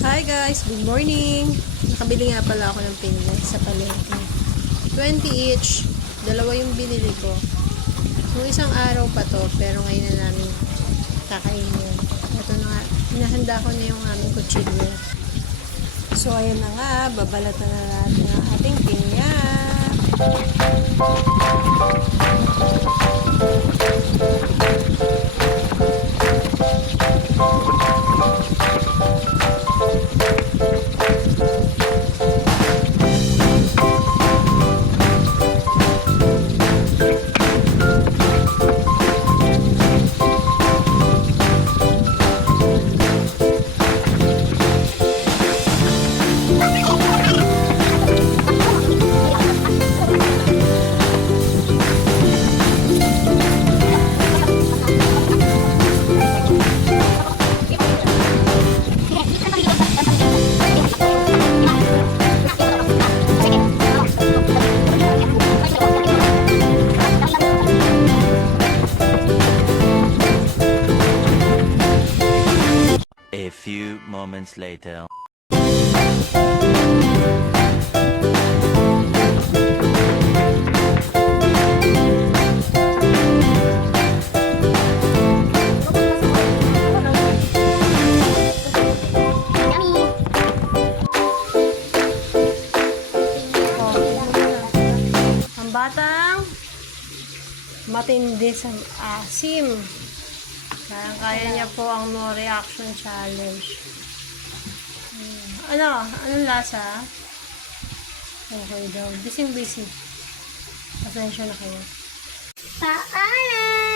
Hi guys, good morning. Nakabili nga pala ako ng pinggan sa palengke. 20 each, dalawa yung binili ko. Nung isang araw pa to, pero ngayon na namin kakainin. Ito na nga, inahanda ko na yung aming kutsilyo. So ayan na nga, babalatan na natin ang ating pinggan. A few moments later. Ang batang matindi sa asim. Kaya niya po ang no reaction challenge. Anong lasa? Okay daw. Busy. Pasensya na kayo. Paalam!